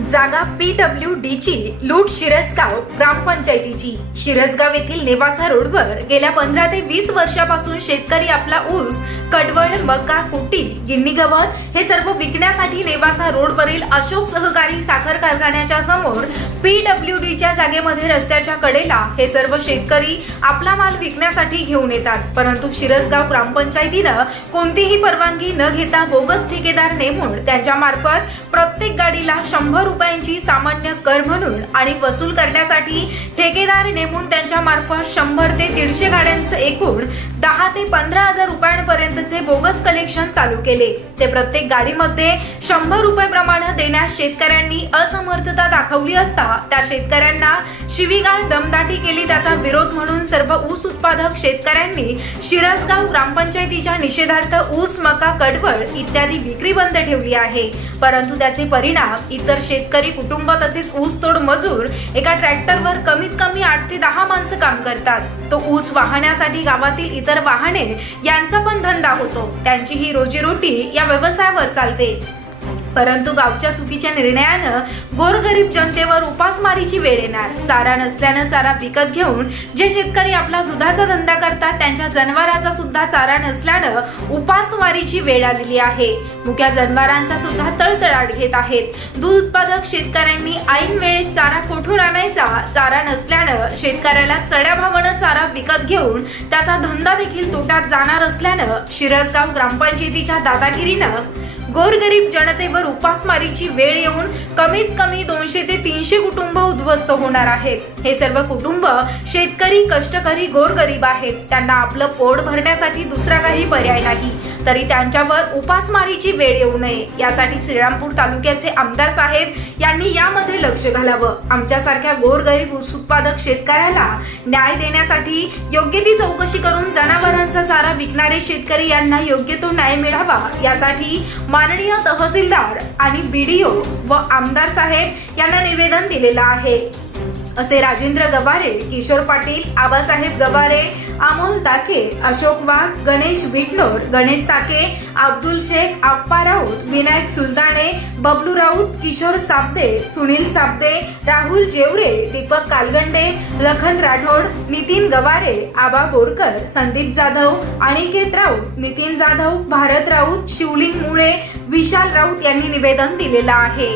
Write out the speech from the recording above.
जागा P W D ची लूट शिरसगाव ग्रामपंचायतीची. शिरसगाव येथील नेवासा रोडवर गेल्या पंधरा ते वीस वर्षापासून शेतकरी आपला ऊस कडवळ मका कुटी गिन्नी गवत हे सर्व विकण्यासाठी नेवासा रोडवरील अशोक सहकारी साखर कारखान्याच्या समोर पी डब्ल्यू जागेमध्ये रस्त्याच्या कडेला हे सर्व शेतकरी आपला माल विकण्यासाठी घेऊन येतात. परंतु शिरसगाव ग्रामपंचायतीनं कोणतीही परवानगी न घेता बोगस ठेकेदार नेमून त्यांच्यामार्फत प्रत्येक गाडीला शंभर रुपयांची सामान्य कर म्हणून आणि वसूल करण्यासाठी ठेकेदार नेमून त्यांच्या मार्फत शंभर ते दीडशे गाड्यांचं एकूण दहा ते पंधरा हजार रुपयांपर्यंतचे बोगस कलेक्शन चालू केले. ते प्रत्येक गाडीमध्ये शंभर रुपये प्रमाणे देण्यास शेतकऱ्यांनी असमर्थ दाखवली असता त्या शेतकऱ्यांना शिवीगाळ दमदाटी केली त्याचा विरोध म्हणून सर्व ऊस उत्पादक शेतकऱ्यांनी शिरसगाव ग्रामपंचायतीच्या निषेधार्थ ऊस मका कडवळ इत्यादी विक्री बंद ठेवली आहे. परंतु त्याचे परिणाम इतर शेतकरी कुटुंब तसेच ऊस तोड मजूर एका ट्रॅक्टरवर कमीत कमी आठ ते दहा माणसं काम करतात. तो ऊस वाहण्यासाठी गावातील इतर वाहने यांचा पण धंदा होतो. त्यांची ही रोजीरोटी या व्यवसायावर चालते. परंतु गावच्या चुकीच्या निर्णयानं गोरगरीब जनतेवर उपासमारीची वेळ येणार. चारा नसल्यानं चारा विकत घेऊन जे शेतकरी आपला दुधाचा धंदा करतात त्यांच्या जनावरांचा सुद्धा चारा नसल्यानं उपासमारीची वेळ आलेली आहे. मुक्या जनावरांचा सुद्धा तळतळाट घेत आहेत. दूध उत्पादक शेतकऱ्यांनी ऐन वेळेत चारा कोठून आणायचा? चारा नसल्यानं शेतकऱ्याला चढ्या भावानं चारा विकत घेऊन त्याचा धंदा देखील तोट्यात जाणार असल्यानं शिरसगाव ग्रामपंचायतीच्या दादागिरीनं गोरगरीब जनतेवर उपासमारीची वेळ येऊन कमीत कमी दोनशे ते तीनशे कुटुंब उद्ध्वस्त होणार आहेत. हे सर्व कुटुंब शेतकरी कष्टकरी गोरगरीब आहेत. त्यांना आपलं पोट भरण्यासाठी दुसरा काही पर्याय नाही. तरी त्यांच्यावर उपासमारीची वेळ येऊ नये. यासाठी श्रीरामपूर तालुक्याचे आमदार साहेब यांनी यामध्ये लक्ष घालावं. आमच्यासारख्या गोरगरीब ऊस उत्पादक शेतकऱ्याला न्याय देण्यासाठी योग्य ती चौकशी करून जनावरांचा चारा विकणारे शेतकरी यांना योग्य तो न्याय मिळावा. यासाठी माननीय तहसीलदार आणि बीडीओ व आमदार साहेब यांना निवेदन दिलेलं आहे. असे राजेंद्र गवारे किशोर पाटील आबासाहेब गवारे अमोल ताके अशोक वाघ गणेश विटनोर गणेश ताके अब्दुल शेख आप्पा राऊत विनायक सुलताने बबलू राऊत किशोर साबदे सुनील साबदे राहुल जेवरे दीपक कालगंडे लखन राठोड नितीन गवारे आबा बोरकर संदीप जाधव अनिकेत राऊत नितीन जाधव भारत राऊत शिवलिंग मुळे विशाल राऊत यांनी निवेदन दिलेलं आहे.